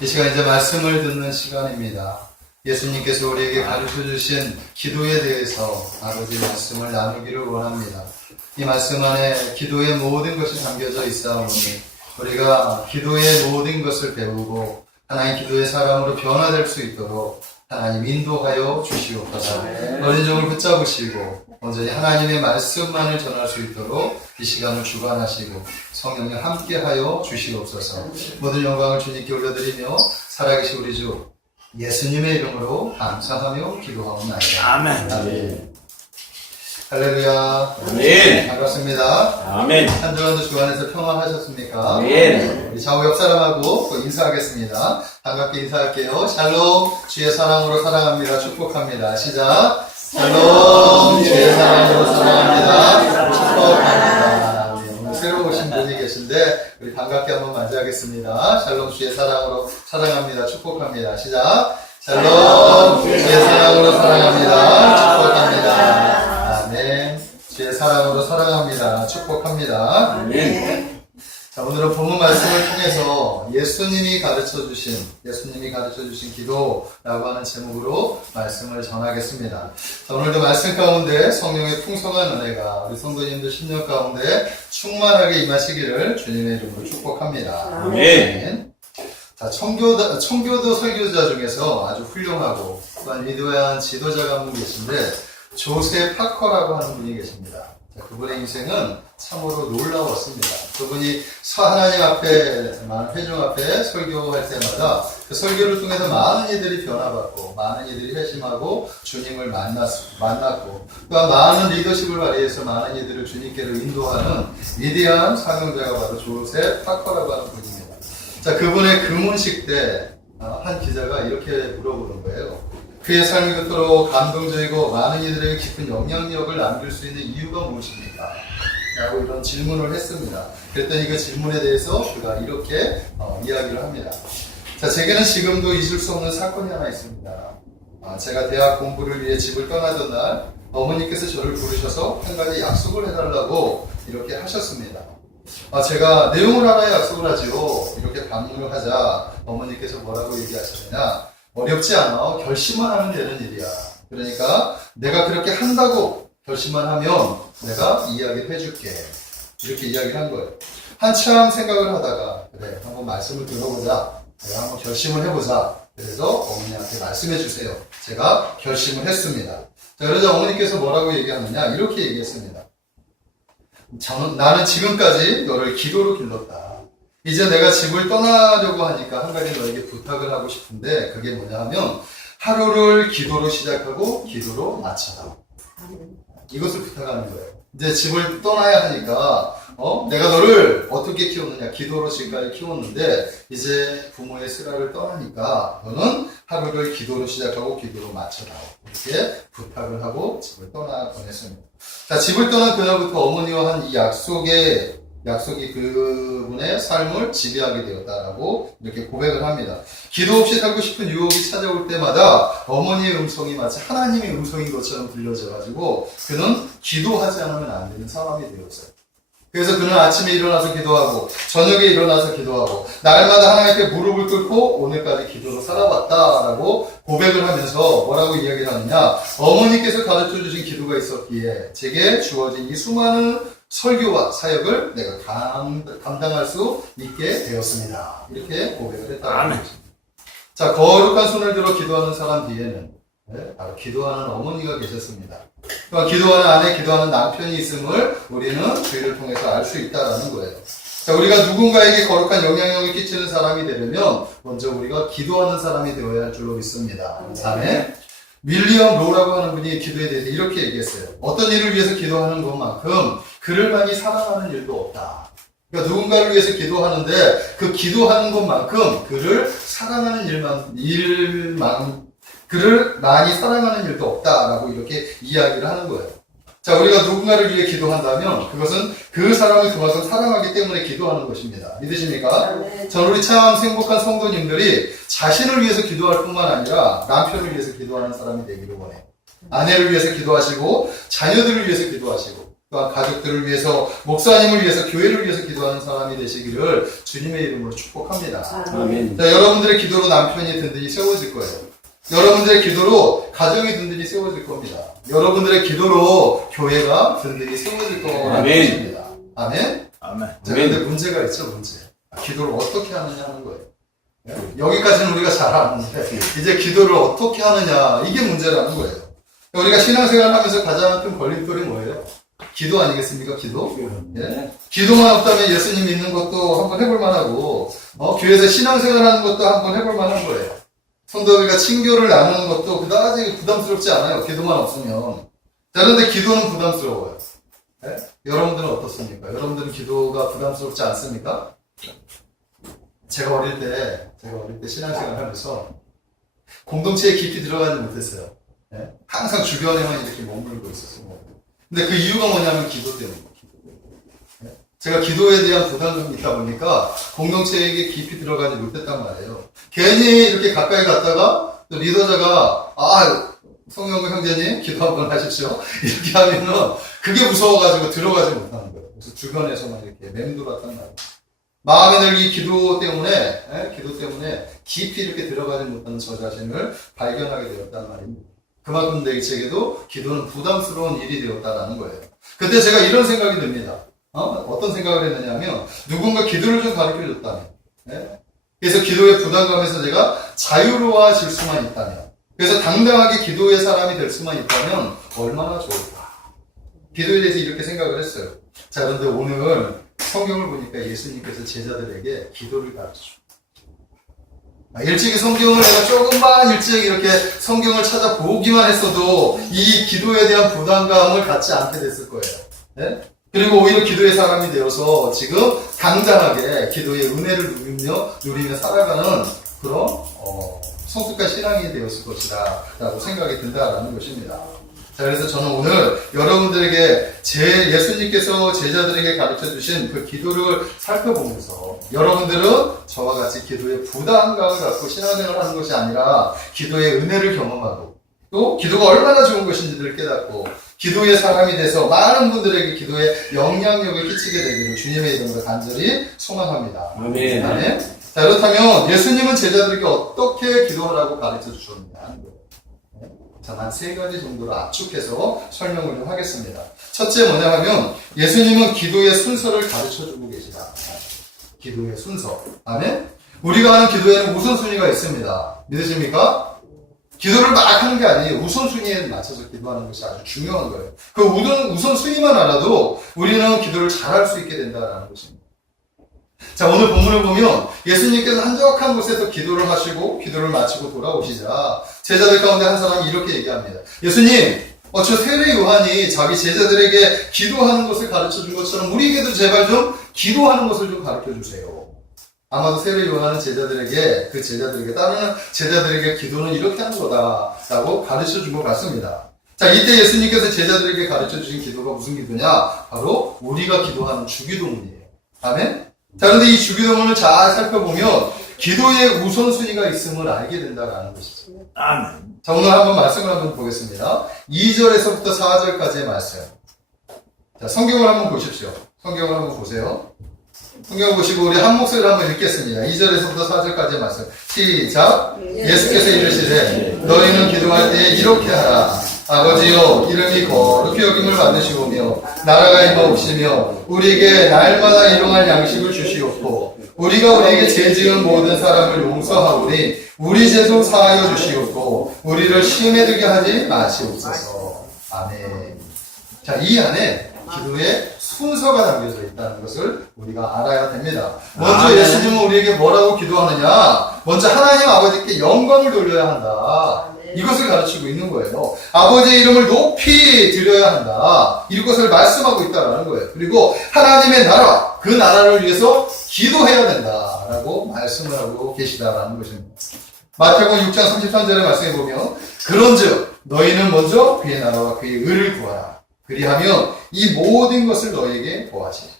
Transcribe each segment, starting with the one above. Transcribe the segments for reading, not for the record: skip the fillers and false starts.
이 시간 이제 말씀을 듣는 시간입니다. 예수님께서 우리에게 가르쳐 주신 기도에 대해서 아버지 말씀을 나누기를 원합니다. 이 말씀 안에 기도의 모든 것이 담겨져 있사오니 우리가 기도의 모든 것을 배우고 하나님 기도의 사람으로 변화될 수 있도록 하나님 인도하여 주시옵소서. 어린 종을 붙잡으시고 온전히 하나님의 말씀만을 전할 수 있도록 이 시간을 주관하시고 성령님 함께하여 주시옵소서. 모든 영광을 주님께 올려드리며 살아계신 우리 주 예수님의 이름으로 감사하며 기도하옵나이다. 아멘. 아멘. 할렐루야. 아멘. 반갑습니다. 아멘. 한 주간도 주 안에서 평안하셨습니까? 아멘. 우리 좌우 옆 사람하고 또 인사하겠습니다. 반갑게 인사할게요. 샬롬, 주의 사랑으로 사랑합니다. 축복합니다. 시작. 샬롬, 주의 사랑으로 사랑합니다. 축복합니다. 오늘 새로 오신 분이 계신데 우리 반갑게 한번 맞이하겠습니다. 샬롬, 주의 사랑으로 사랑합니다. 축복합니다. 시작. 샬롬, 주의 사랑으로 사랑합니다. 축복합니다. 아멘. 주의 사랑으로 사랑합니다. 축복합니다. 아멘. 자, 오늘은 본문 말씀을 통해서 예수님이 가르쳐 주신 기도라고 하는 제목으로 말씀을 전하겠습니다. 자, 오늘도 말씀 가운데 성령의 풍성한 은혜가 우리 성도님들 심령 가운데 충만하게 임하시기를 주님의 이름으로 축복합니다. 아멘. 자, 청교도 설교자 중에서 아주 훌륭하고 또한 위대한 지도자가 한 분 계신데 조세 파커라고 하는 분이 계십니다. 자, 그분의 인생은 참으로 놀라웠습니다. 그분이 하나님 앞에, 많은 회중 앞에 설교할 때마다 그 설교를 통해서 많은 이들이 변화받고 많은 이들이 회심하고 주님을 만났고 또한 많은 리더십을 발휘해서 많은 이들을 주님께로 인도하는 위대한 사명자가 바로 조세 파커라고 하는 분입니다. 자, 그분의 금혼식 때 한 기자가 이렇게 물어보는 거예요. 그의 삶이 그토록 감동적이고 많은 이들에게 깊은 영향력을 남길 수 있는 이유가 무엇입니까? 라고 이런 질문을 했습니다. 그랬더니 그 질문에 대해서 그가 이렇게 이야기를 합니다. 자, 제게는 지금도 잊을 수 없는 사건이 하나 있습니다. 제가 대학 공부를 위해 집을 떠나던 날 어머니께서 저를 부르셔서 한 가지 약속을 해달라고 이렇게 하셨습니다. 제가 내용을 알아야 약속을 하지요. 이렇게 반문을 하자 어머니께서 뭐라고 얘기하셨느냐. 어렵지 않아. 결심만 하면 되는 일이야. 그러니까 내가 그렇게 한다고 결심만 하면 내가 이야기를 해줄게. 이렇게 이야기를 한 거예요. 한참 생각을 하다가 그래 한번 말씀을 들어보자. 내가 한번 결심을 해보자. 그래서 어머니한테 말씀해 주세요. 제가 결심을 했습니다. 자, 그러자 어머니께서 뭐라고 얘기하느냐. 이렇게 얘기했습니다. 나는 지금까지 너를 기도로 길렀다. 이제 내가 집을 떠나려고 하니까 한 가지 너에게 부탁을 하고 싶은데 그게 뭐냐 하면 하루를 기도로 시작하고 기도로 마쳐라. 이것을 부탁하는 거예요. 이제 집을 떠나야 하니까 내가 너를 어떻게 키웠느냐. 기도로 지금까지 키웠는데 이제 부모의 슬하를 떠나니까 너는 하루를 기도로 시작하고 기도로 마쳐라. 이렇게 부탁을 하고 집을 떠나 보냈습니다. 자, 집을 떠난 그날부터 어머니와 한 이 약속이 그분의 삶을 지배하게 되었다라고 이렇게 고백을 합니다. 기도 없이 살고 싶은 유혹이 찾아올 때마다 어머니의 음성이 마치 하나님의 음성인 것처럼 들려져가지고 그는 기도하지 않으면 안 되는 사람이 되었어요. 그래서 그는 아침에 일어나서 기도하고 저녁에 일어나서 기도하고 날마다 하나님께 무릎을 꿇고 오늘까지 기도로 살아왔다라고 고백을 하면서 뭐라고 이야기를 하느냐. 어머니께서 가르쳐 주신 기도가 있었기에 제게 주어진 이 수많은 설교와 사역을 내가 감당할 수 있게 되었습니다. 이렇게 고백을 했다고 합니다. 자, 거룩한 손을 들어 기도하는 사람 뒤에는 바로 기도하는 어머니가 계셨습니다. 그러니까 기도하는 아내, 기도하는 남편이 있음을 우리는 죄를 통해서 알 수 있다는 거예요. 자, 우리가 누군가에게 거룩한 영향력을 끼치는 사람이 되려면 먼저 우리가 기도하는 사람이 되어야 할 줄로 믿습니다. 아멘. 윌리엄 로라고 하는 분이 기도에 대해서 이렇게 얘기했어요. 어떤 일을 위해서 기도하는 것만큼 그를 많이 사랑하는 일도 없다. 그러니까 누군가를 위해서 기도하는데 그 기도하는 것만큼 그를 사랑하는 그를 많이 사랑하는 일도 없다라고 이렇게 이야기를 하는 거예요. 자, 우리가 누군가를 위해 기도한다면 그것은 그 사람을 그만큼 사랑하기 때문에 기도하는 것입니다. 믿으십니까? 네. 저는 우리 참 행복한 성도님들이 자신을 위해서 기도할 뿐만 아니라 남편을 위해서 기도하는 사람이 되기를 원해요. 아내를 위해서 기도하시고 자녀들을 위해서 기도하시고 또한 가족들을 위해서, 목사님을 위해서, 교회를 위해서 기도하는 사람이 되시기를 주님의 이름으로 축복합니다. 아멘. 자, 여러분들의 기도로 남편이 든든히 세워질 거예요. 여러분들의 기도로 가정이 든든히 세워질 겁니다. 여러분들의 기도로 교회가 든든히 세워질 거라는 아멘. 것입니다. 아멘? 아멘. 자, 그런데 문제가 있죠, 문제. 기도를 어떻게 하느냐 하는 거예요. 여기까지는 우리가 잘 아는데, 이제 기도를 어떻게 하느냐, 이게 문제라는 거예요. 우리가 신앙생활 하면서 가장 큰 걸림돌이 뭐예요? 기도 아니겠습니까? 기도? 예? 기도만 없다면 예수님 믿는 것도 한번 해볼 만하고, 교회에서 신앙생활 하는 것도 한번 해볼 만한 거예요. 성도들과 친교를 나누는 것도 그다지 부담스럽지 않아요. 기도만 없으면. 자, 그런데 기도는 부담스러워요. 예? 여러분들은 어떻습니까? 여러분들은 기도가 부담스럽지 않습니까? 제가 어릴 때 신앙생활 하면서 공동체에 깊이 들어가지 못했어요. 예? 항상 주변에만 이렇게 머물고 있었어요. 근데 그 이유가 뭐냐면 기도 때문이에요. 예? 제가 기도에 대한 부담감이 있다 보니까 공동체에게 깊이 들어가지 못했단 말이에요. 괜히 이렇게 가까이 갔다가 또 리더자가 성영구 형제님 기도 한번 하십시오. 이렇게 하면은 그게 무서워가지고 들어가지 못하는 거예요. 그래서 주변에서만 이렇게 맴돌았단 말이에요. 마음에 늘 이 기도 때문에 깊이 이렇게 들어가지 못하는 저 자신을 발견하게 되었단 말입니다. 그만큼 내게도 기도는 부담스러운 일이 되었다라는 거예요. 그때 제가 이런 생각이 듭니다. 어떤 생각을 했느냐 하면, 누군가 기도를 좀 가르쳐 줬다면, 예? 그래서 기도의 부담감에서 제가 자유로워질 수만 있다면, 그래서 당당하게 기도의 사람이 될 수만 있다면 얼마나 좋을까. 기도에 대해서 이렇게 생각을 했어요. 자, 그런데 오늘 성경을 보니까 예수님께서 제자들에게 기도를 가르쳐줍니다. 일찍이 성경을 내가 조금만 일찍 이렇게 성경을 찾아보기만 했어도 이 기도에 대한 부담감을 갖지 않게 됐을 거예요. 네? 그리고 오히려 기도의 사람이 되어서 지금 당당하게 기도의 은혜를 누리며 살아가는 그런 성숙한 신앙이 되었을 것이다 라고 생각이 든다라는 것입니다. 자, 그래서 저는 오늘 여러분들에게 예수님께서 제자들에게 가르쳐 주신 그 기도를 살펴보면서, 여러분들은 저와 같이 기도의 부담감을 갖고 신앙생활을 하는 것이 아니라 기도의 은혜를 경험하고, 또 기도가 얼마나 좋은 것인지를 깨닫고 기도의 사람이 돼서 많은 분들에게 기도의 영향력을 끼치게 되기를 주님의 이름으로 간절히 소망합니다. 아멘. 아멘. 자, 그렇다면 예수님은 제자들에게 어떻게 기도하라고 가르쳐 주셨느냐 하는 거예요. 자, 한 3가지 정도로 압축해서 설명을 좀 하겠습니다. 첫째 뭐냐 하면, 예수님은 기도의 순서를 가르쳐 주고 계시다. 기도의 순서. 아멘? 우리가 하는 기도에는 우선순위가 있습니다. 믿으십니까? 기도를 막 하는 게 아니에요. 우선순위에 맞춰서 기도하는 것이 아주 중요한 거예요. 그 우선순위만 알아도 우리는 기도를 잘할 수 있게 된다는 것입니다. 자, 오늘 본문을 보면 예수님께서 한적한 곳에서 기도를 하시고 기도를 마치고 돌아오시자 제자들 가운데 한 사람이 이렇게 얘기합니다. 예수님, 저 세례 요한이 자기 제자들에게 기도하는 것을 가르쳐 준 것처럼 우리에게도 제발 좀 기도하는 것을 좀 가르쳐 주세요. 아마도 세례 요한은 제자들에게 따르는 제자들에게 기도는 이렇게 하는 거다라고 가르쳐 준 것 같습니다. 자, 이때 예수님께서 제자들에게 가르쳐 주신 기도가 무슨 기도냐? 바로 우리가 기도하는 주기도문이에요. 아멘? 자, 그런데 이 주기도문을 잘 살펴보면 기도의 우선순위가 있음을 알게 된다는 것이죠. 아멘. 자, 오늘 한번 말씀을 한번 보겠습니다. 2절에서부터 4절까지의 말씀. 자, 성경을 한번 보십시오. 성경을 한번 보세요. 성경 보시고 우리 한 목소리로 한번 읽겠습니다. 2절에서부터 4절까지의 말씀. 시작. 예수께서 이르시되 너희는 기도할 때 이렇게 하라. 아버지여, 이름이 거룩히 여김을 받으시오며 나라가 임하옵시며 우리에게 날마다 일용할 양식을 주시옵고 우리가 우리에게 죄 지은 모든 사람을 용서하오니 우리 죄도 사하여 주시옵고 우리를 시험에 들게 하지 마시옵소서. 아멘. 자, 이 안에 기도의 순서가 담겨져 있다는 것을 우리가 알아야 됩니다. 먼저 예수님은 우리에게 뭐라고 기도하느냐? 먼저 하나님 아버지께 영광을 돌려야 한다. 이것을 가르치고 있는 거예요. 아버지의 이름을 높이 드려야 한다. 이것을 말씀하고 있다는 거예요. 그리고 하나님의 나라, 그 나라를 위해서 기도해야 된다라고 말씀을 하고 계시다라는 것입니다. 마태복음 6장 33절의 말씀에 보면 그런즉 너희는 먼저 그의 나라와 그의 의를 구하라. 그리하면 이 모든 것을 너희에게 더하시리라.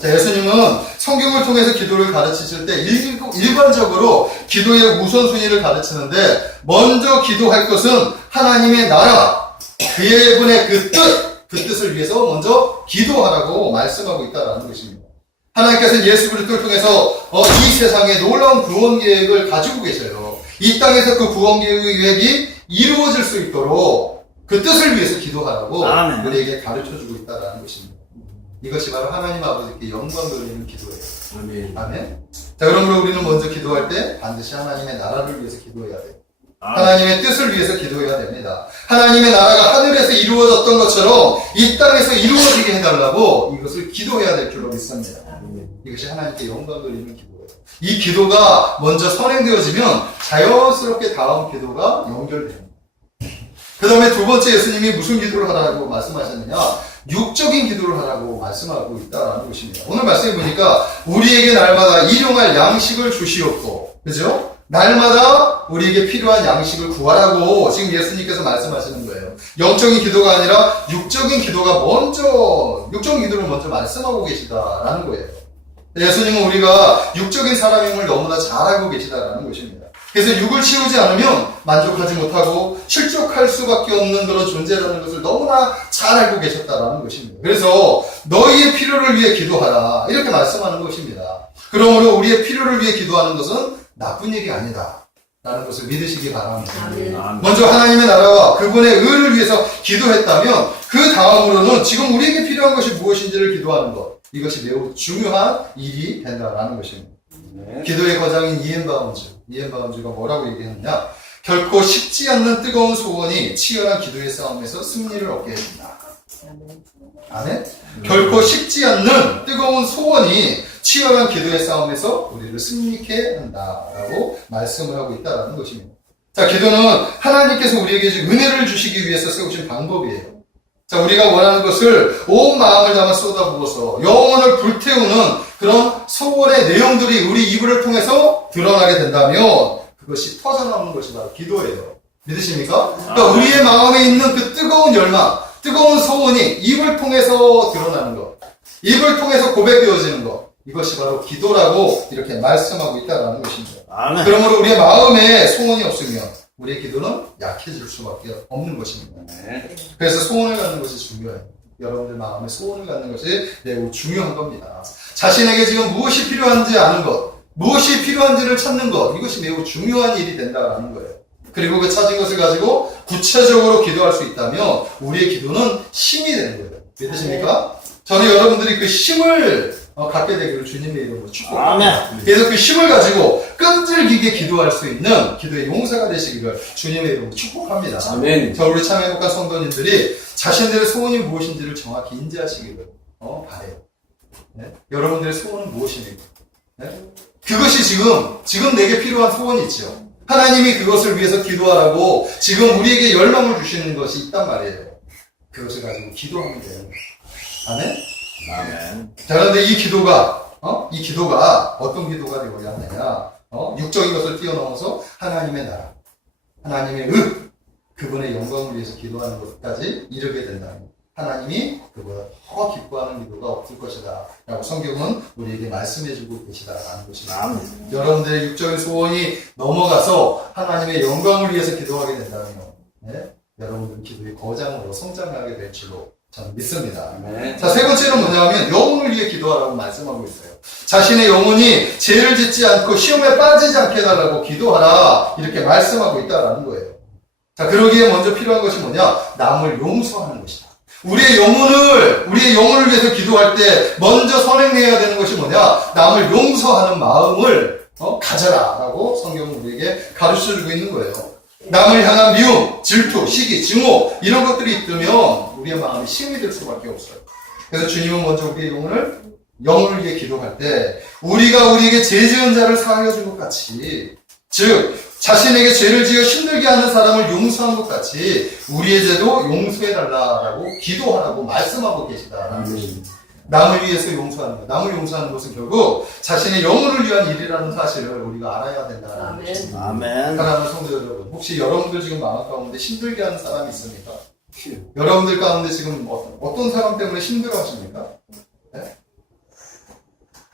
자, 예수님은 성경을 통해서 기도를 가르치실 때 일반적으로 기도의 우선순위를 가르치는데 먼저 기도할 것은 하나님의 나라, 그의 분의 그 뜻, 그 뜻을 위해서 먼저 기도하라고 말씀하고 있다는 것입니다. 하나님께서는 예수 그리스도를 통해서 이 세상에 놀라운 구원 계획을 가지고 계셔요. 이 땅에서 그 구원 계획이 이루어질 수 있도록 그 뜻을 위해서 기도하라고 아멘. 우리에게 가르쳐주고 있다는 것입니다. 이것이 바로 하나님 아버지께 영광 돌리는 기도예요. 아멘. 아멘. 자, 그러므로 우리는 먼저 기도할 때 반드시 하나님의 나라를 위해서 기도해야 돼요. 아멘. 하나님의 뜻을 위해서 기도해야 됩니다. 하나님의 나라가 하늘에서 이루어졌던 것처럼 이 땅에서 이루어지게 해달라고 이것을 기도해야 될 줄로 믿습니다. 이것이 하나님께 영광 돌리는 기도예요. 이 기도가 먼저 선행되어지면 자연스럽게 다음 기도가 연결됩니다. 그 다음에 두 번째 예수님이 무슨 기도를 하라고 말씀하셨느냐? 육적인 기도를 하라고 말씀하고 있다는 것입니다. 오늘 말씀해 보니까 우리에게 날마다 일용할 양식을 주시옵고, 그죠? 날마다 우리에게 필요한 양식을 구하라고 지금 예수님께서 말씀하시는 거예요. 영적인 기도가 아니라 육적인 기도가 먼저, 육적인 기도를 먼저 말씀하고 계시다라는 거예요. 예수님은 우리가 육적인 사람임을 너무나 잘 알고 계시다라는 것입니다. 그래서 육을 채우지 않으면 만족하지 못하고 실족할 수밖에 없는 그런 존재라는 것을 너무나 잘 알고 계셨다라는 것입니다. 그래서 너희의 필요를 위해 기도하라 이렇게 말씀하는 것입니다. 그러므로 우리의 필요를 위해 기도하는 것은 나쁜 일이 아니다 라는 것을 믿으시기 바랍니다. 아멘. 먼저 하나님의 나라와 그분의 의를 위해서 기도했다면 그 다음으로는 지금 우리에게 필요한 것이 무엇인지를 기도하는 것, 이것이 매우 중요한 일이 된다라는 것입니다. 네. 기도의 거장인 이엔바운즈가 뭐라고 얘기했느냐? 결코 식지 않는 뜨거운 소원이 치열한 기도의 싸움에서 승리를 얻게 해준다. 아멘? 결코 식지 않는 뜨거운 소원이 치열한 기도의 싸움에서 우리를 승리케 한다라고 말씀을 하고 있다는 것입니다. 자, 기도는 하나님께서 우리에게 은혜를 주시기 위해서 세우신 방법이에요. 자, 우리가 원하는 것을 온 마음을 담아 쏟아부어서 영혼을 불태우는 그런 소원의 내용들이 우리 이불을 통해서 드러나게 된다면 그것이 터져나오는 것이 바로 기도예요. 믿으십니까? 그러니까 우리의 마음에 있는 그 뜨거운 열망, 뜨거운 소원이 입을 통해서 드러나는 것, 입을 통해서 고백되어지는 것, 이것이 바로 기도라고 이렇게 말씀하고 있다는 것입니다. 아멘. 그러므로 우리의 마음에 소원이 없으면 우리의 기도는 약해질 수밖에 없는 것입니다. 네. 그래서 소원을 갖는 것이 중요해요. 여러분들 마음에 소원을 갖는 것이 매우 중요한 겁니다. 자신에게 지금 무엇이 필요한지 아는 것, 무엇이 필요한지를 찾는 것, 이것이 매우 중요한 일이 된다는 거예요. 그리고 그 찾은 것을 가지고 구체적으로 기도할 수 있다면 우리의 기도는 힘이 되는 거예요. 믿으십니까? 저는 여러분들이 그 힘을 갖게 되기를 주님의 이름으로 축복합니다. 아멘. 그래서 그 힘을 가지고 끈질기게 기도할 수 있는 기도의 용사가 되시기를 주님의 이름으로 축복합니다. 아멘. 저 우리 참여국가 성도님들이 자신들의 소원이 무엇인지를 정확히 인지하시기를 바래요. 네? 여러분들의 소원은 무엇입니까? 네? 그것이 지금 내게 필요한 소원이 있죠. 하나님이 그것을 위해서 기도하라고 지금 우리에게 열망을 주시는 것이 있단 말이에요. 그것을 가지고 기도하면 돼요. 아멘? 아멘. 자, 그런데 이 기도가 어떤 기도가 되어야 하느냐? 육적인 것을 뛰어넘어서 하나님의 나라, 하나님의 그분의 영광을 위해서 기도하는 것까지 이르게 된다면 하나님이 그보다 더 기뻐하는 기도가 없을 것이다 라고 성경은 우리에게 말씀해주고 계시다라는 것입니다. 아멘. 여러분들의 육적인 소원이 넘어가서 하나님의 영광을 위해서 기도하게 된다면 여러분들은 기도의 거장으로 성장하게 될 줄로 저는 믿습니다. 아멘. 자, 세 번째는 뭐냐면 영혼을 위해 기도하라고 말씀하고 있어요. 자신의 영혼이 죄를 짓지 않고 시험에 빠지지 않게 해달라고 기도하라 이렇게 말씀하고 있다라는 거예요. 자, 그러기에 먼저 필요한 것이 뭐냐? 남을 용서하는 것이다. 우리의 영혼을 위해서 기도할 때 먼저 선행해야 되는 것이 뭐냐? 남을 용서하는 마음을 가져라라고 성경은 우리에게 가르쳐주고 있는 거예요. 남을 향한 미움, 질투, 시기, 증오 이런 것들이 있으면 우리의 마음이 힘이 들 수밖에 없어요. 그래서 주님은 먼저 우리의 영혼을 위해 기도할 때 우리가 우리에게 죄 지은 자를 사하여 준 것 같이, 즉 자신에게 죄를 지어 힘들게 하는 사람을 용서한 것 같이 우리의 죄도 용서해달라고 기도하라고 말씀하고 계시다라는 것입니다. 남을 위해서 용서하는 것, 남을 용서하는 것은 결국 자신의 영혼을 위한 일이라는 사실을 우리가 알아야 된다는 것입니다. 아멘. 사랑하는 성도 여러분, 혹시 여러분들 지금 마음 가운데 힘들게 하는 사람이 있습니까? 여러분들 가운데 지금 어떤 사람 때문에 힘들어 하십니까? 네?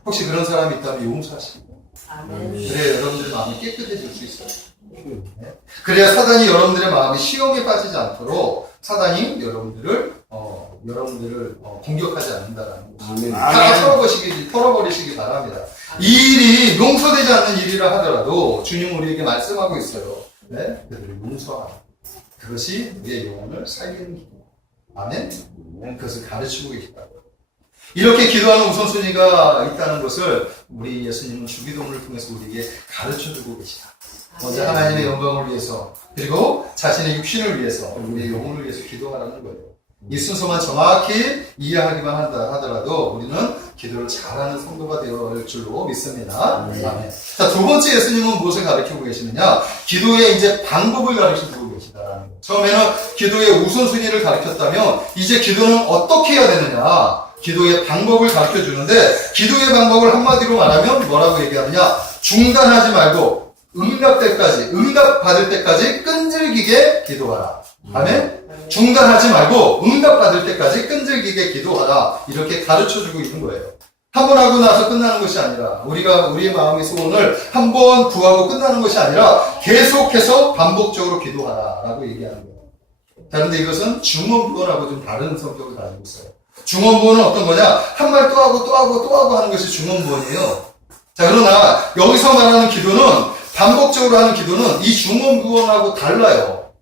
혹시 그런 사람이 있다면 용서하십니까? 그래야 여러분들의 마음이 깨끗해질 수 있어요. 네? 그래야 사단이 여러분들의 마음이 시험에 빠지지 않도록 사단이 여러분들을 여러분들을 공격하지 않는다라는 것입니다. 아멘. 다 털어버리시기 바랍니다. 이 일이 용서되지 않는 일이라 하더라도 주님 우리에게 말씀하고 있어요. 네? 그들을 용서하라. 그것이 우리의 영혼을 살리는 기도. 아멘? 그것을 가르치고 계시다고. 이렇게 기도하는 우선순위가 있다는 것을 우리 예수님은 주기도문을 통해서 우리에게 가르쳐주고 계시다. 먼저 하나님의 영광을 위해서, 그리고 자신의 육신을 위해서, 우리의 영혼을 위해서 기도하라는 거예요. 이 순서만 정확히 이해하기만 한다 하더라도 우리는 기도를 잘하는 성도가 되어야 할 줄로 믿습니다. 아멘. 자, 두 번째 예수님은 무엇을 가르치고 계시느냐? 기도의 이제 방법을 가르치고 계시다라는 거예요. 처음에는 기도의 우선순위를 가르쳤다면 이제 기도는 어떻게 해야 되느냐? 기도의 방법을 가르쳐 주는데 기도의 방법을 한마디로 말하면 뭐라고 얘기하느냐? 중단하지 말고 응답받을 때까지 끈질기게 기도하라. 아멘? 중단하지 말고 응답받을 때까지 끈질기게 기도하라. 이렇게 가르쳐주고 있는 거예요. 한 번 하고 나서 끝나는 것이 아니라 우리의 마음의 소원을 한 번 구하고 끝나는 것이 아니라 계속해서 반복적으로 기도하라 라고 얘기하는 거예요. 자, 그런데 이것은 중언부언하고 좀 다른 성격을 가지고 있어요. 중언부언은 어떤 거냐? 한 말 또 하고 또 하고 또 하고 하는 것이 중언부언이에요. 자, 그러나 여기서 말하는 기도는 반복적으로 하는 기도는 이 중언부언하고 달라요.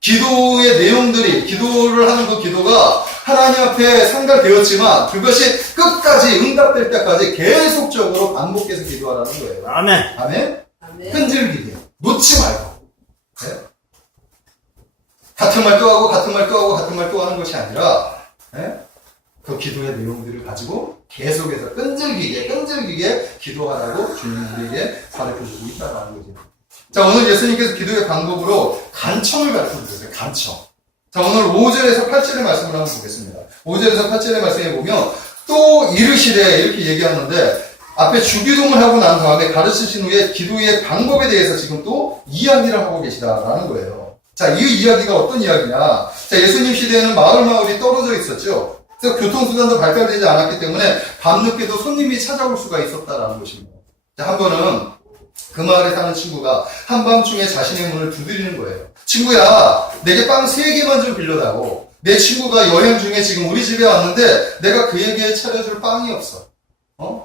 기도의 내용들이, 기도를 하는 그 기도가 하나님 앞에 상달되었지만 그것이 끝까지 응답될 때까지 계속적으로 반복해서 기도하라는 거예요. 아멘. 아멘? 아멘. 끈질기게. 놓지 말고. 네? 같은 말 또 하고 같은 말 또 하고 같은 말 또 하는 것이 아니라 네? 그 기도의 내용들을 가지고 계속해서 끈질기게 기도하라고 주님이 우리에게 가르쳐주고 있다는 거죠. 자, 오늘 예수님께서 기도의 방법으로 간청을 가르쳐주셨어요. 간청. 자, 오늘 5절에서 8절의 말씀을 한번 보겠습니다. 5절에서 8절의 말씀에 보면 또 이르시되 이렇게 얘기하는데 앞에 주기도문을 하고 난 다음에 가르치신 후에 기도의 방법에 대해서 지금 또 이야기를 하고 계시다라는 거예요. 자, 이 이야기가 어떤 이야기냐? 자, 예수님 시대에는 마을이 떨어져 있었죠. 그래서 교통수단도 발달되지 않았기 때문에 밤늦게도 손님이 찾아올 수가 있었다라는 것입니다. 자, 한 번은 그 마을에 사는 친구가 한밤중에 자신의 문을 두드리는 거예요. 친구야, 내게 빵 3개만 좀 빌려다오. 내 친구가 여행 중에 지금 우리 집에 왔는데 내가 그에게 차려줄 빵이 없어.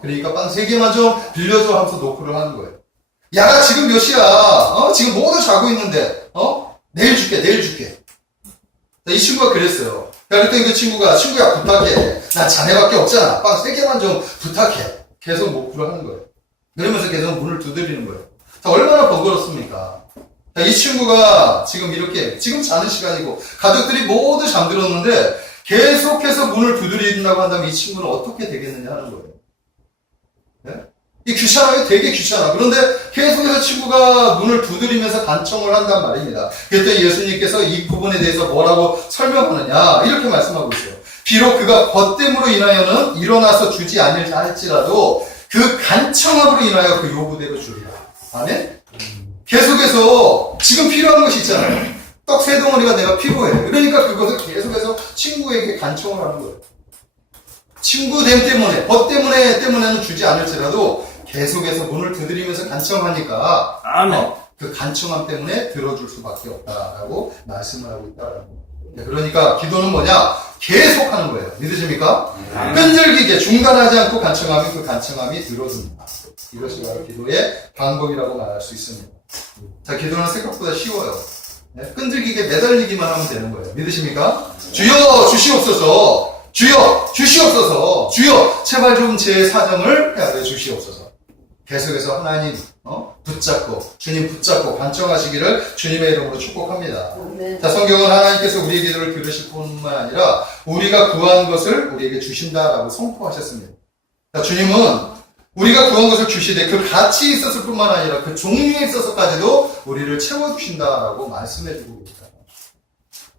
그러니까 빵 3개만 좀 빌려줘 하면서 노크를 하는 거예요. 야, 지금 몇 시야? 지금 모두 자고 있는데, 내일 줄게. 이 친구가 그랬어요. 그랬더니 그 친구가, 친구야, 부탁해. 나 자네밖에 없잖아. 빵 3개만 좀 부탁해. 계속 노크를 하는 거예요. 그러면서 계속 문을 두드리는 거예요. 자, 얼마나 번거롭습니까? 자, 이 친구가 지금 자는 시간이고, 가족들이 모두 잠들었는데, 계속해서 문을 두드린다고 한다면 이 친구는 어떻게 되겠느냐 하는 거예요. 네? 이 귀찮아요? 되게 귀찮아. 그런데 계속해서 친구가 문을 두드리면서 간청을 한단 말입니다. 그랬더니 예수님께서 이 부분에 대해서 뭐라고 설명하느냐, 이렇게 말씀하고 있어요. 비록 그가 벗됨으로 인하여는 일어나서 주지 않을자 할지라도 그 간청함으로 인하여 그 요구대로 주리라. 아멘? 계속해서 지금 필요한 것이 있잖아요. 떡 3덩어리가 내가 필요해. 그러니까 그것을 계속해서 친구에게 간청을 하는 거예요. 친구됨 때문에, 벗 때문에는 주지 않을지라도 계속해서 문을 두드리면서 간청하니까 아멘. 그 간청함 때문에 들어줄 수밖에 없다라고 말씀을 하고 있다라는 거예요. 그러니까 기도는 뭐냐? 계속 하는 거예요. 믿으십니까? 끈질기게 중단하지 않고 간청하면 그 간청함이 들어준다. 이것이 바로 기도의 방법이라고 말할 수 있습니다. 자, 기도는 생각보다 쉬워요. 네? 끈질기게 매달리기만 하면 되는 거예요. 믿으십니까? 주여 주시옵소서. 주여 주시옵소서. 주여 제발 좀 제 사정을 헤아려 주시옵소서. 계속해서 하나님 붙잡고 주님 붙잡고 간청하시기를 주님의 이름으로 축복합니다. 아멘. 자, 성경은 하나님께서 우리의 기도를 들으실 뿐만 아니라 우리가 구한 것을 우리에게 주신다라고 선포하셨습니다. 자, 주님은 우리가 구한 것을 주시되 그 가치 있었을 뿐만 아니라 그 종류에 있어서까지도 우리를 채워주신다라고 말씀해주고 계십니다.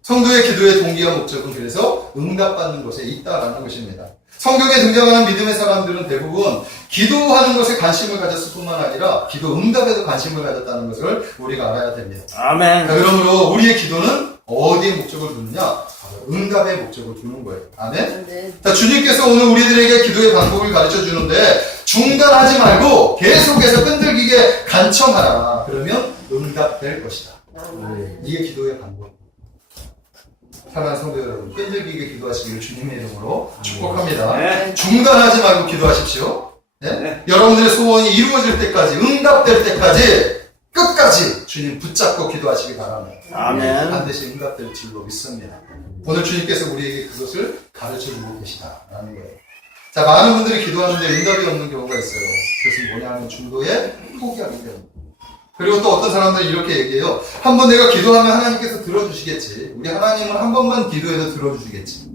성도의 기도의 동기와 목적은 그래서 응답받는 것에 있다라는 것입니다. 성경에 등장하는 믿음의 사람들은 대부분 기도하는 것에 관심을 가졌을 뿐만 아니라 기도 응답에도 관심을 가졌다는 것을 우리가 알아야 됩니다. 아멘. 자, 그러므로 우리의 기도는 어디에 목적을 두느냐? 바로 응답의 목적을 두는 거예요. 아멘? 아멘. 자, 주님께서 오늘 우리들에게 기도의 방법을 가르쳐 주는데 중단하지 말고 계속해서 끈질기게 간청하라. 그러면 응답될 것이다. 아멘. 이게 기도의 방법. 사랑하는 성도 여러분, 끈질기게 기도하시기를 주님의 이름으로 축복합니다. 네. 중단하지 말고 기도하십시오. 네? 여러분들의 소원이 이루어질 때까지, 응답될 때까지 끝까지 주님 붙잡고 기도하시기 바랍니다. 아멘. 반드시 응답될 줄로 믿습니다. 오늘 주님께서 우리에게 그것을 가르쳐주고 계시다라는 거예요. 자, 많은 분들이 기도하는데 응답이 없는 경우가 있어요. 그것은 뭐냐 하면 중도에 포기하기 때문에. 그리고 또 어떤 사람들이 이렇게 얘기해요. 한 번 내가 기도하면 하나님께서 들어주시겠지. 우리 하나님은 한 번만 기도해도 들어주시겠지.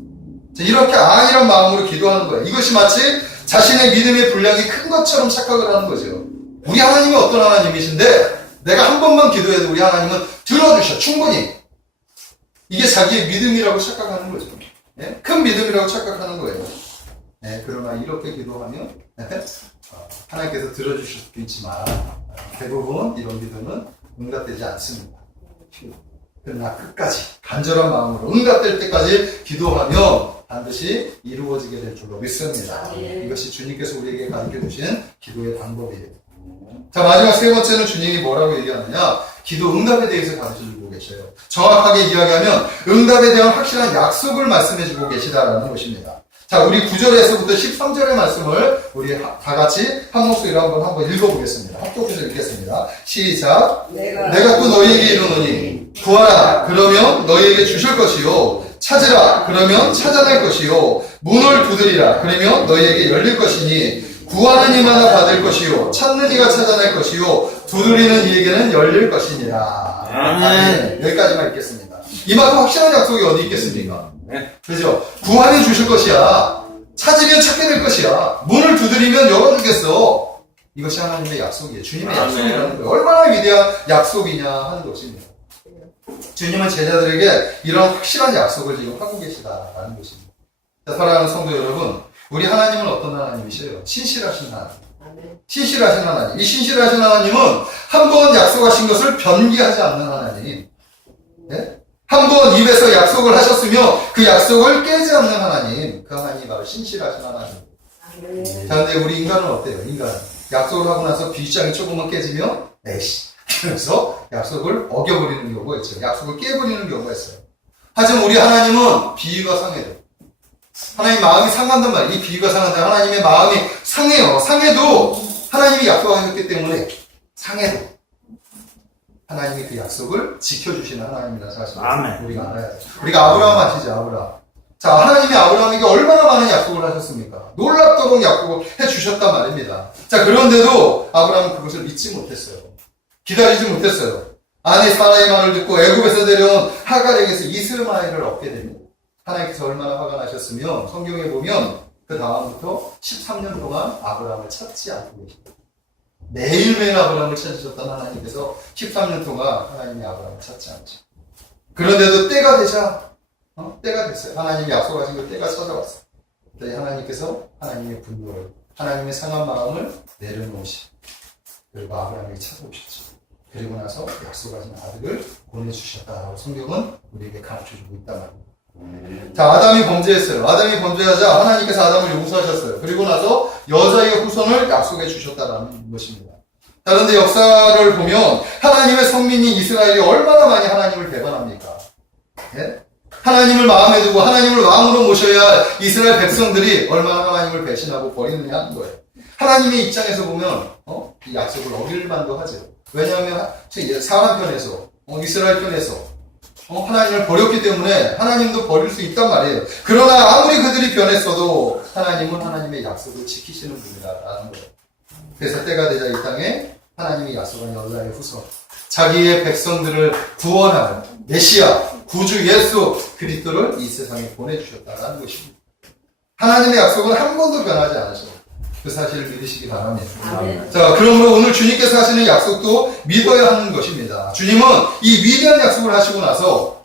자, 이렇게 안일한 마음으로 기도하는 거예요. 이것이 마치 자신의 믿음의 분량이 큰 것처럼 착각을 하는 거죠. 우리 하나님이 어떤 하나님이신데 내가 한 번만 기도해도 우리 하나님은 들어주셔. 충분히. 이게 자기의 믿음이라고 착각하는 거죠. 네? 큰 믿음이라고 착각하는 거예요. 네, 그러나 이렇게 기도하면 하나님께서 들어주실 수도 있지만 대부분 이런 기도는 응답되지 않습니다. 그러나 끝까지 간절한 마음으로 응답될 때까지 기도하면 반드시 이루어지게 될 줄로 믿습니다. 이것이 주님께서 우리에게 가르쳐 주신 기도의 방법이에요. 자, 마지막 세 번째는 주님이 뭐라고 얘기하느냐? 기도 응답에 대해서 가르쳐주고 계셔요. 정확하게 이야기하면 응답에 대한 확실한 약속을 말씀해주고 계시다라는 것입니다. 자, 우리 9절에서부터 13절의 말씀을 우리 다 같이 한 목소리로 한번 읽어보겠습니다. 합독해서 읽겠습니다. 시작. 내가 또 너희에게 이르노니 구하라 그러면 너희에게 주실 것이요 찾으라 그러면 찾아낼 것이요 문을 두드리라 그러면 너희에게 열릴 것이니 구하는 이마다 받을 것이요 찾는 이가 찾아낼 것이요 두드리는 이에게는 열릴 것이니라. 아멘. 여기까지만 읽겠습니다. 이만큼 확실한 약속이 어디 있겠습니까? 그죠? 구하면 주실 것이야. 찾으면 찾게 될 것이야. 문을 두드리면 열어주겠어. 이것이 하나님의 약속이에요. 주님의 약속이라는 거예요. 얼마나 위대한 약속이냐 하는 것입니다. 주님은 제자들에게 이런 확실한 약속을 지금 하고 계시다라는 것입니다. 자, 사랑하는 성도 여러분, 우리 하나님은 어떤 하나님이세요? 신실하신 하나님. 신실하신 하나님. 이 신실하신 하나님은 한 번 약속하신 것을 변기하지 않는 하나님. 네? 한 번 입에서 약속을 하셨으며 그 약속을 깨지 않는 하나님. 그 하나님이 바로 신실하신 하나님. 자, 근데 우리 인간은 어때요? 인간은 약속을 하고 나서 빗장이 조금만 깨지면 에이씨. 그래서 약속을 어겨버리는 경우가 있죠. 약속을 깨버리는 경우가 있어요. 하지만 우리 하나님은 비위가 상해요. 하나님 마음이 상한단 말이에요. 이 비위가 상한다. 하나님의 마음이 상해요. 상해도 하나님이 약속하셨기 때문에 상해도 하나님이 그 약속을 지켜주시는 하나님이라는 사실을 우리가 알아야 돼요. 우리가 아브라함 아시죠? 아브라함. 자, 하나님이 아브라함에게 얼마나 많은 약속을 하셨습니까? 놀랍도록 약속을 해주셨단 말입니다. 자, 그런데도 아브라함은 그것을 믿지 못했어요. 기다리지 못했어요. 아내 사라의 말을 듣고 애굽에서 내려온 하갈에게서 이스마엘을 얻게 됩니다. 하나님께서 얼마나 화가 나셨으면 성경에 보면 그 다음부터 13년 동안 아브라함을 찾지 않고 계십니다. 매일매일 아브라함을 찾으셨던 하나님께서 13년 동안 하나님이 아브라함을 찾지 않죠. 그런데도 때가 되자 때가 됐어요. 하나님이 약속하신 그 때가 찾아왔어요. 그때 하나님께서 하나님의 분노를 하나님의 상한 마음을 내려놓으시고 그리고 아브라함에게 찾아오셨죠. 그리고 나서 약속하신 아들을 보내주셨다라고 성경은 우리에게 가르쳐주고 있단 말입니다. 자, 아담이 범죄했어요. 아담이 범죄하자 하나님께서 아담을 용서하셨어요. 그리고 나서 여자의 후손을 약속해 주셨다라는 것입니다. 자, 그런데 역사를 보면 하나님의 성민인 이스라엘이 얼마나 많이 하나님을 배반합니까? 예? 하나님을 마음에 두고 하나님을 왕으로 모셔야 할 이스라엘 백성들이 얼마나 하나님을 배신하고 버리느냐 하는 거예요. 하나님의 입장에서 보면 이 약속을 어길 만도 하죠. 왜냐하면 사람 편에서 이스라엘 편에서 하나님을 버렸기 때문에 하나님도 버릴 수 있단 말이에요. 그러나 아무리 그들이 변했어도 하나님은 하나님의 약속을 지키시는 분이다라는 거예요. 그래서 때가 되자 이 땅에 하나님이 약속한 여자의 후손, 자기의 백성들을 구원할 메시아, 구주 예수 그리스도를 이 세상에 보내주셨다라는 것입니다. 하나님의 약속은 한 번도 변하지 않으셔요. 그 사실을 믿으시기 바랍니다. 아멘. 자, 그러므로 오늘 주님께서 하시는 약속도 믿어야 하는 것입니다. 주님은 이 위대한 약속을 하시고 나서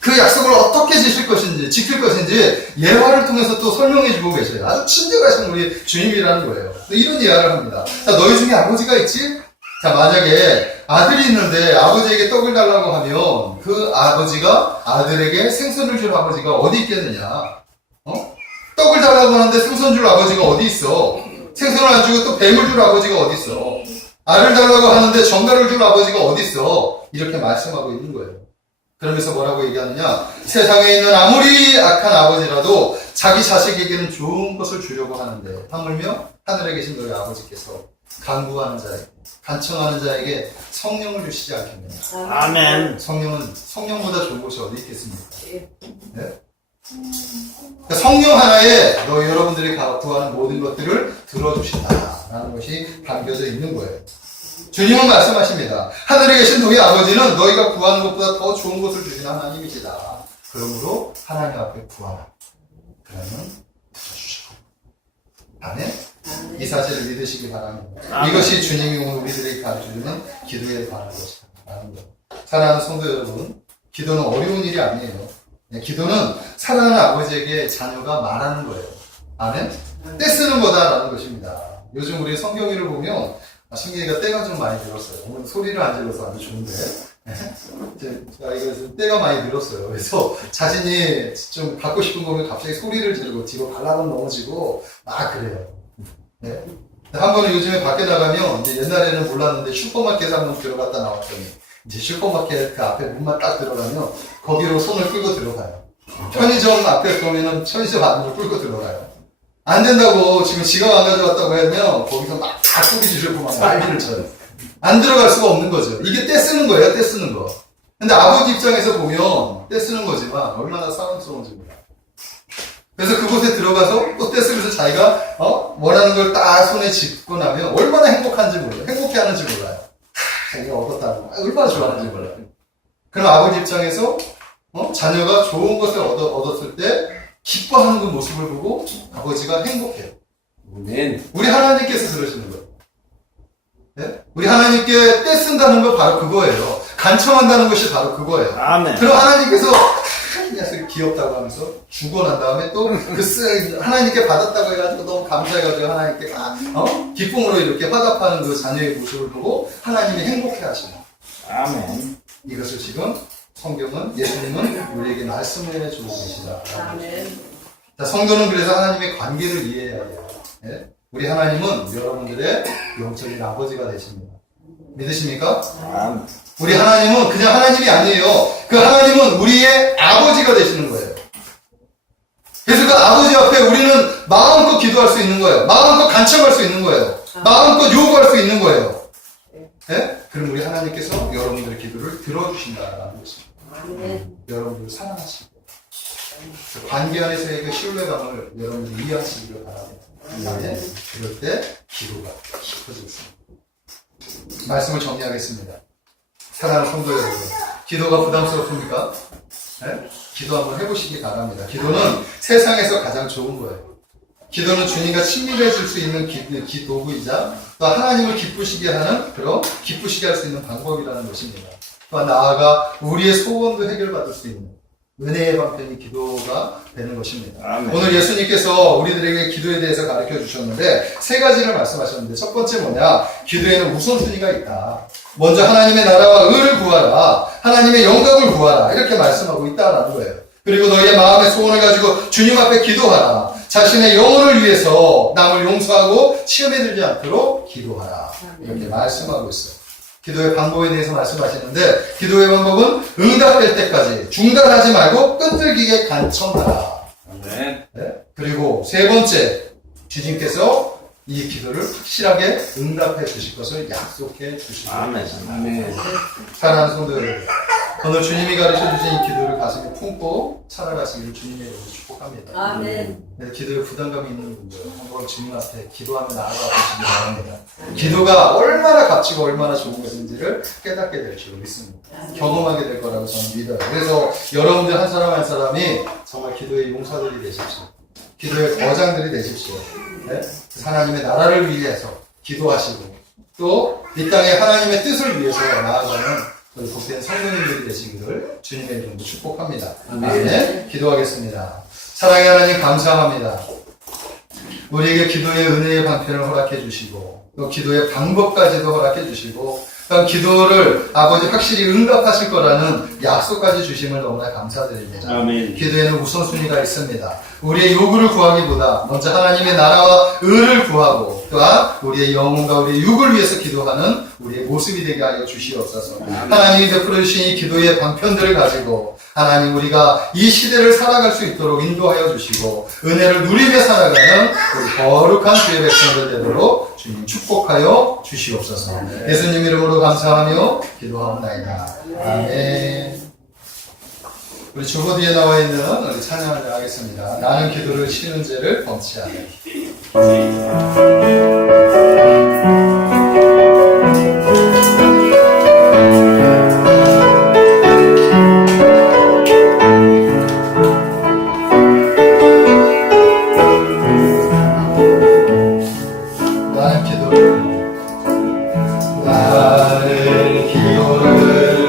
그 약속을 어떻게 지킬 것인지, 지킬 것인지 예화를 통해서 또 설명해 주고 계셔요. 아주 친절하신 우리 주님이라는 거예요. 이런 예화를 합니다. 자, 너희 중에 아버지가 있지? 자, 만약에 아들이 있는데 아버지에게 떡을 달라고 하면 그 아버지가 아들에게 생선을 줄 아버지가 어디 있겠느냐? 떡을 달라고 하는데 생선 줄 아버지가 어디 있어? 생선을 안 주고 또 뱀을 줄 아버지가 어디 있어? 알을 달라고 하는데 정갈을 줄 아버지가 어디 있어? 이렇게 말씀하고 있는 거예요. 그러면서 뭐라고 얘기하느냐? 세상에 있는 아무리 악한 아버지라도 자기 자식에게는 좋은 것을 주려고 하는데 하물며 하늘에 계신 너희 아버지께서 간구하는 자에게 간청하는 자에게 성령을 주시지 않겠느냐. 아멘. 성령보다 좋은 것이 어디 있겠습니까? 네? 그러니까 성령 하나에 너희 여러분들이 구하는 모든 것들을 들어주신다라는 것이 담겨져 있는 거예요. 주님은 말씀하십니다. 하늘에 계신 너희 아버지는 너희가 구하는 것보다 더 좋은 것을 주시는 하나님이시다. 그러므로 하나님 앞에 구하라. 그러면 주시고. 아멘? 이 사실을 믿으시기 바랍니다. 이것이 주님이 오늘 우리들에게 가르쳐주는 기도에 관한 것이다. 라는 거예요. 사랑하는 성도 여러분, 기도는 어려운 일이 아니에요. 기도는 사랑하는 아버지에게 자녀가 말하는 거예요. 아멘? 떼쓰는 거다라는 것입니다. 요즘 우리 성경이를 보면 신경이가 때가 좀 많이 들었어요. 오늘 소리를 안 질러서 아주 좋은데. 제가 이거 때가 많이 늘었어요. 그래서 자신이 좀 갖고 싶은 거면 갑자기 소리를 지르고 뒤로 발라면 넘어지고 막 그래요. 네. 한 번은 요즘에 밖에 나가면 이제 옛날에는 몰랐는데 슈퍼마켓에 한번 들어갔다 나왔더니 이제 슈퍼마켓 그 앞에 문만 딱 들어가면 거기로 손을 끌고 들어가요. 편의점 앞에 보면은 편의점 안으로 끌고 들어가요. 안 된다고 지금 지갑 안 가져왔다고 하면 거기서 막 다 소리 지르고 막 난리를 쳐요. 안 들어갈 수가 없는 거죠. 이게 떼쓰는 거예요, 떼쓰는 거. 근데 아버지 입장에서 보면 떼쓰는 거지만 얼마나 사랑스러운지 몰라요. 그래서 그곳에 들어가서 또 떼쓰면서 자기가 원하는 걸 딱 손에 짚고 나면 얼마나 행복한지 몰라요. 행복해하는지 몰라요. 자기가 얻었다고 얼마나 좋아하는지 몰라요. 그럼 아버지 입장에서 자녀가 좋은 것을 얻었을 때 기뻐하는 그 모습을 보고 아버지가 행복해요. 아멘. 우리 하나님께서 그러시는 거예요. 네? 우리 하나님께 떼쓴다는 거 바로 그거예요. 간청한다는 것이 바로 그거예요. 아멘. 그럼 하나님께서 이 녀석이 귀엽다고 하면서 주고 난 다음에 또 하나님께 받았다고 해가지고 너무 감사해가지고 하나님께 기쁨으로 이렇게 화답하는 그 자녀의 모습을 보고 하나님이 행복해 하시는 거예요. 아멘. 이것을 지금 성경은 예수님은 우리에게 말씀해 주고 계시다. 아멘. 자, 성도는 그래서 하나님의 관계를 이해해야 돼요. 예? 우리 하나님은 여러분들의 영적인 아버지가 되십니다. 믿으십니까? 아멘. 우리 하나님은 그냥 하나님이 아니에요. 그 하나님은 우리의 아버지가 되시는 거예요. 그래서 그 아버지 앞에 우리는 마음껏 기도할 수 있는 거예요. 마음껏 간청할 수 있는 거예요. 마음껏 요구할 수 있는 거예요. 예? 그럼 우리 하나님께서 여러분들의 기도를 들어주신다라는 것입니다. 아멘. 여러분들을 사랑하시고 관계 안에서의 그 신뢰감을 여러분들이 이해하시기를 바랍니다. 네. 그럴 때 기도가 깊어질 수 있습니다. 말씀을 정리하겠습니다. 사랑하는 성도 여러분, 기도가 부담스럽습니까? 네? 기도 한번 해보시기 바랍니다. 기도는 세상에서 가장 좋은 거예요. 기도는 주님과 친밀해질 수 있는 도구이자 또 하나님을 기쁘시게 하는 그런 기쁘시게 할 수 있는 방법이라는 것입니다. 또한 나아가 우리의 소원도 해결받을 수 있는 은혜의 방편이 기도가 되는 것입니다. 아멘. 오늘 예수님께서 우리들에게 기도에 대해서 가르쳐 주셨는데 세 가지를 말씀하셨는데 첫 번째 뭐냐? 기도에는 우선순위가 있다. 먼저 하나님의 나라와 의를 구하라. 하나님의 영광을 구하라. 이렇게 말씀하고 있다라는 거예요. 그리고 너희의 마음의 소원을 가지고 주님 앞에 기도하라. 자신의 영혼을 위해서 남을 용서하고 시험에 들지 않도록 기도하라. 이렇게 말씀하고 있어요. 기도의 방법에 대해서 말씀하시는데 기도의 방법은 응답될 때까지 중단하지 말고 끈질기게 간청하라. 아멘. 네? 그리고 세 번째, 주님께서 이 기도를 확실하게 응답해 주실 것을 약속해 주시고 아멘. 아멘. 사랑하는 성도 여러분, 오늘 주님이 가르쳐 주신 이 기도를 가슴에 품고 살아가시기를 주님의 이름으로 축복합니다. 아멘. 네, 기도에 부담감이 있는 분들 한번 주님 앞에 기도하며 나아가 보시기 바랍니다. 기도가 얼마나 값지고 얼마나 좋은 것인지를 깨닫게 될 줄 믿습니다. 경험하게 될 거라고 저는 믿어요. 그래서 여러분들 한 사람 한 사람이 정말 기도의 용사들이 되십시오. 기도의 거장들이 되십시오. 네? 하나님의 나라를 위해서 기도하시고 또 이 땅에 하나님의 뜻을 위해서 나아가는 저희 복된 성도님들이 되시기를 주님의 이름으로 축복합니다. 아멘. 기도하겠습니다. 사랑의 하나님 감사합니다. 우리에게 기도의 은혜의 방편을 허락해 주시고 또 기도의 방법까지도 허락해 주시고 그럼 기도를 아버지 확실히 응답하실 거라는 약속까지 주심을 너무나 감사드립니다. 아멘. 기도에는 우선순위가 있습니다. 우리의 요구를 구하기보다 먼저 하나님의 나라와 의를 구하고 또한 우리의 영혼과 우리의 육을 위해서 기도하는 우리의 모습이 되게 하여 주시옵소서. 하나님이 베풀어 주신 이 기도의 방편들을 가지고 하나님 우리가 이 시대를 살아갈 수 있도록 인도하여 주시고 은혜를 누리며 살아가는 우리 거룩한 주의 백성들 되도록 주님 축복하여 주시옵소서. 예수님 이름으로 감사하며 기도하옵나이다. 아멘. 우리 주보 뒤에 나와 있는 우리 찬양을 하겠습니다. 나는 기도를 치는 죄를 범치 않네. 나는 기도를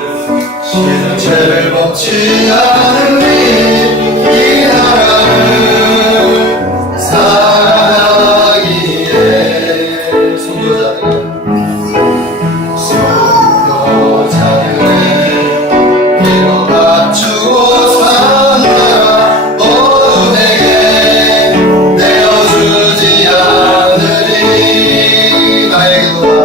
치는 죄를 범치 않으니 이 나라를 살아가기에 송교자들의 기도 갖추고 산 나라 어둠에게 내어주지 않으리. 나의 기도다.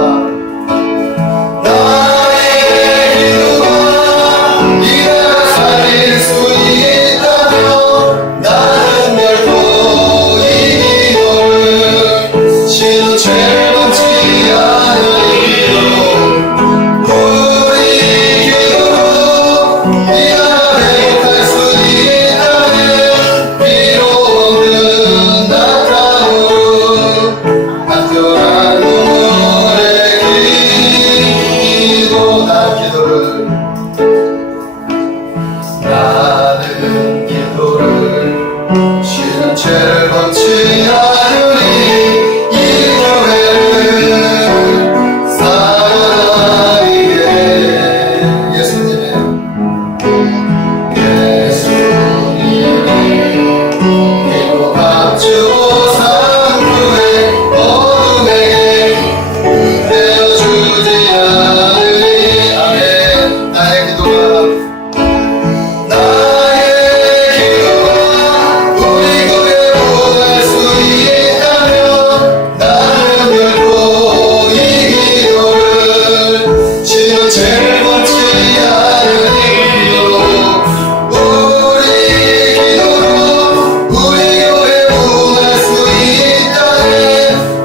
나는 기도를 쉬는 죄를 범치 않으니 이 교회를 살아가기에 예수님의 기도 감추고 산 후에 어둠에게 내어주지 않으니 아멘. 나의 기도가 죄를 범치 않으니 우리 기도로 우리 교회 부응할 수 있다네.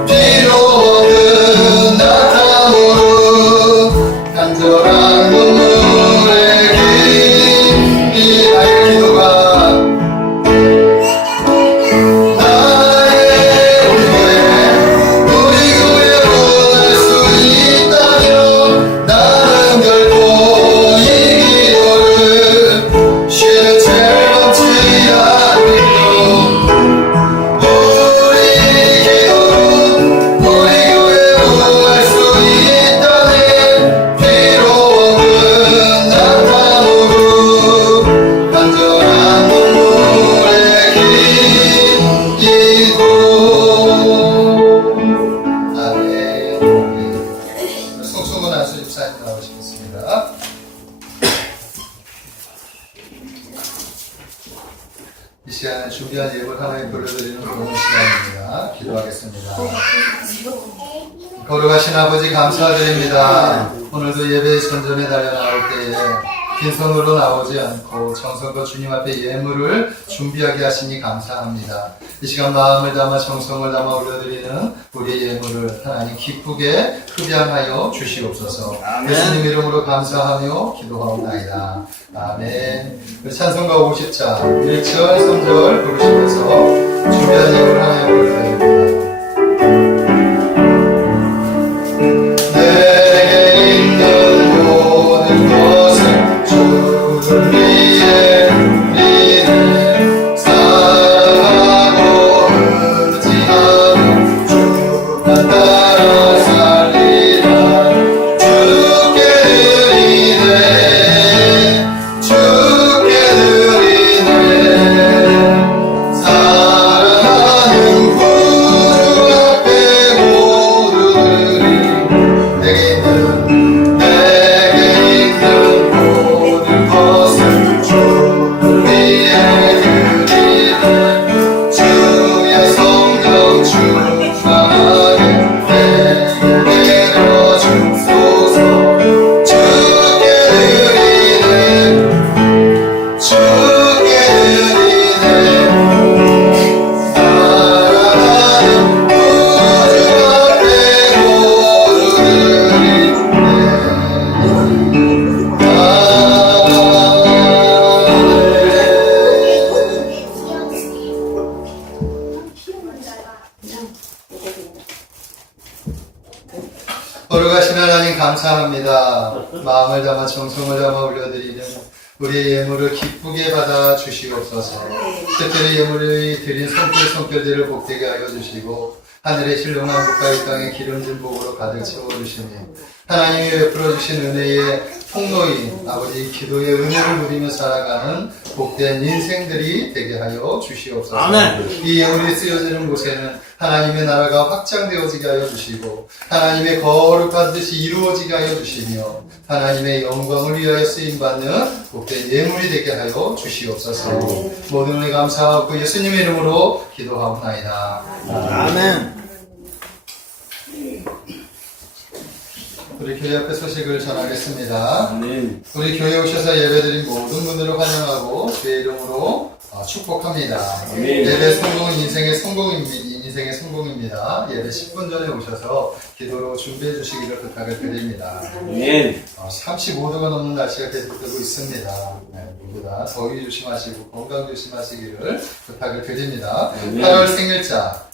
필요 없는 나타으로 간절한 눈물의 이 나의 기도가 우리 교회 부응할 수 있다면 나는 결코 이 기도를 쉬는 죄를 범치 않으며 우리 기도로 우리 교회 부응할 수 있다네. 필요 없는 나타으로 간절한 눈물의 기도. 아멘. 송승훈 안수 집사님 나오시겠습니다. 이 시간에 준비한 예물 하나님 돌려드리는 그런 시간입니다. 기도하겠습니다. 거룩하신 아버지 감사드립니다. 오늘도 예배의 선전에 달려나올 때에 빈손으로 나오지 않고 정성과 주님 앞에 예물을 준비하게 하시니 감사합니다. 이 시간 마음을 담아 정성을 담아 올려드리는 우리의 예물을 하나님 기쁘게 흡양하여 주시옵소서. 아멘. 예수님 이름으로 감사하며 기도하옵나이다. 아멘. 우리 찬송가 50장 1절 3절 부르시면서 준비한 예물 하나님 올려드립니다. 내게 있는 모든 것을 주를 위해 우리는 사랑하고 의지하고 주만 따라 살리라. 주께 드리네 주께 드리네. 사랑하는 올려드립니다. 마음을 담아 정성을 담아 올려드리는 우리의 예물을 기쁘게 받아 주시옵소서. 특별히 예물을 드린 손길들을 복되게 하여 주시고 하늘의 신령한 국가 이 땅에 기름진 복으로 가득 채워주시니 하나님이 베풀어 주신 은혜의 통로인 아버지 기도의 은혜를 누리며 살아가는 복된 인생들이 되게 하여 주시옵소서. 아멘. 이 예물이 쓰여지는 곳에는 하나님의 나라가 확장되어지게 하여 주시고 하나님의 거룩한 뜻이 이루어지게 하여 주시며 하나님의 영광을 위하여 쓰임받는 복된 예물이 되게 하여 주시옵소서. 모든 은혜 감사하고 예수님의 이름으로 기도하옵나이다. 아멘. 우리 교회 앞에 소식을 전하겠습니다. 아멘. 우리 교회에 오셔서 예배드린 모든 분들을 환영하고 주의 이름으로 축복합니다. 아멘. 예배 성공은 인생의 성공입니다. 예배 10분 전에 오셔서 기도로 준비해 주시기를 부탁을 드립니다. 아멘. 35도가 넘는 날씨가 계속되고 있습니다. 모두 다 더위 조심하시고 건강 조심하시기를 부탁을 드립니다. 아멘. 8월 생일자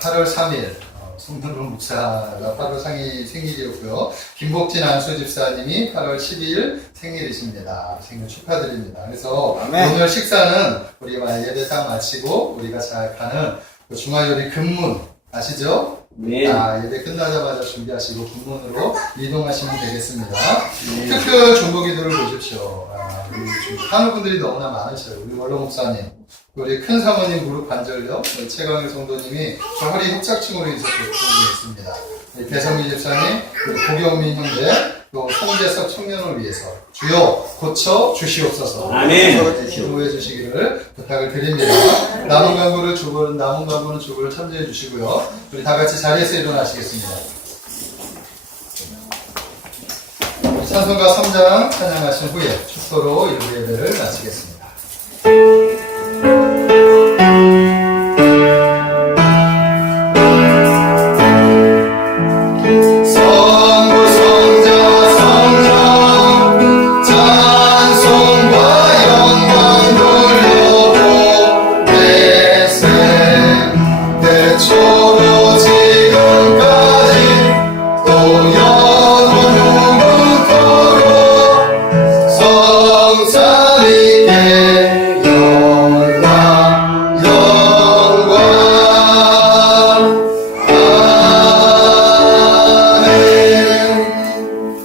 8월 3일 송문론 목사가 8월 생일이었고요. 김복진 안수 집사님이 8월 12일 생일이십니다. 생일 축하드립니다. 그래서 아멘. 오늘 식사는 우리 예배 딱 마치고 우리가 잘 가는 그 중화요리 근문 아시죠? 아멘. 예배 끝나자마자 준비하시고 군문으로 이동하시면 되겠습니다. 특별 중보 기도를 보십시오. 우리 한국 분들이 너무나 많으셔요. 우리 원로 목사님, 우리 큰 사모님 무릎 관절염, 최강일 성도님이 저 허리 협착증으로 인해서 고통이 있습니다. 배성민 집사님, 그리고 고경민 형제, 또 송재석 청년을 위해서 주여 고쳐 주시옵소서. 아멘. 기도해 주시기를 부탁을 드립니다. 남은 간구는 주부를 참조해 주시고요. 우리 다 같이 자리에서 일어나시겠습니다. 찬송가 3장 찬양하신 후에 축도로 일부 예배를 마치겠습니다.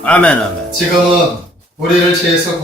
아멘. 아멘. 지금은 우리를 죄에서